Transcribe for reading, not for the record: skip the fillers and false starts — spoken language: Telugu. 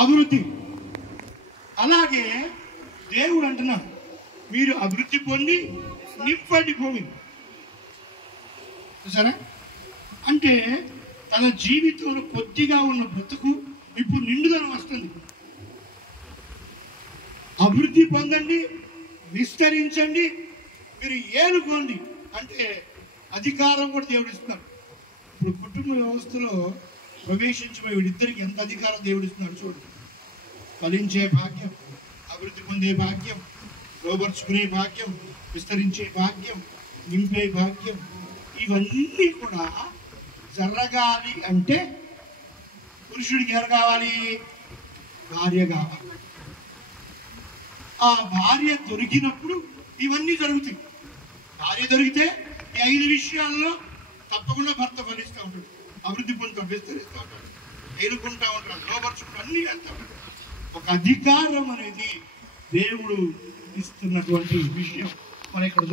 అభివృద్ధి. అలాగే దేవుడు అంటున్నాడు, మీరు అభివృద్ధి పొంది నింపండి భూమి. చూసారా? అంటే తన జీవితంలో కొద్దిగా ఉన్న బ్రతుకు ఇప్పుడు నిండుదనం వస్తుంది. అభివృద్ధి పొందండి, విస్తరించండి, మీరు ఏలుకోండి అంటే అధికారం కూడా దేవుడు ఇస్తున్నాడు. ఇప్పుడు కుటుంబ వ్యవస్థలో ప్రవేశించిన వీడిద్దరికి ఎంత అధికారం దేవుడు ఇస్తున్నాడు చూడండి. ఫలించే భాగ్యం, అభివృద్ధి పొందే భాగ్యం, లోబర్చుకునే భాగ్యం, విస్తరించే భాగ్యం, నింపే భాగ్యం, ఇవన్నీ కూడా జరగాలి అంటే పురుషుడికి ఎవరు కావాలి? భార్య కావాలి. ఆ భార్య దొరికినప్పుడు ఇవన్నీ జరుగుతాయి. భార్య దొరికితే ఈ 5 విషయాల్లో తప్పకుండా భర్త ఫలిస్తూ ఉంటాడు, అభివృద్ధి పొందుతాడు, విస్తరిస్తూ ఉంటాడు, ఏలుకుంటూ ఉంటాడు, లోబర్చుకుంటూ అన్నీ చేస్తూ ఉంటాడు. ఒక అధికారం అనేది దేవుడు ఇస్తున్నటువంటి విషయం మన ఇక్కడ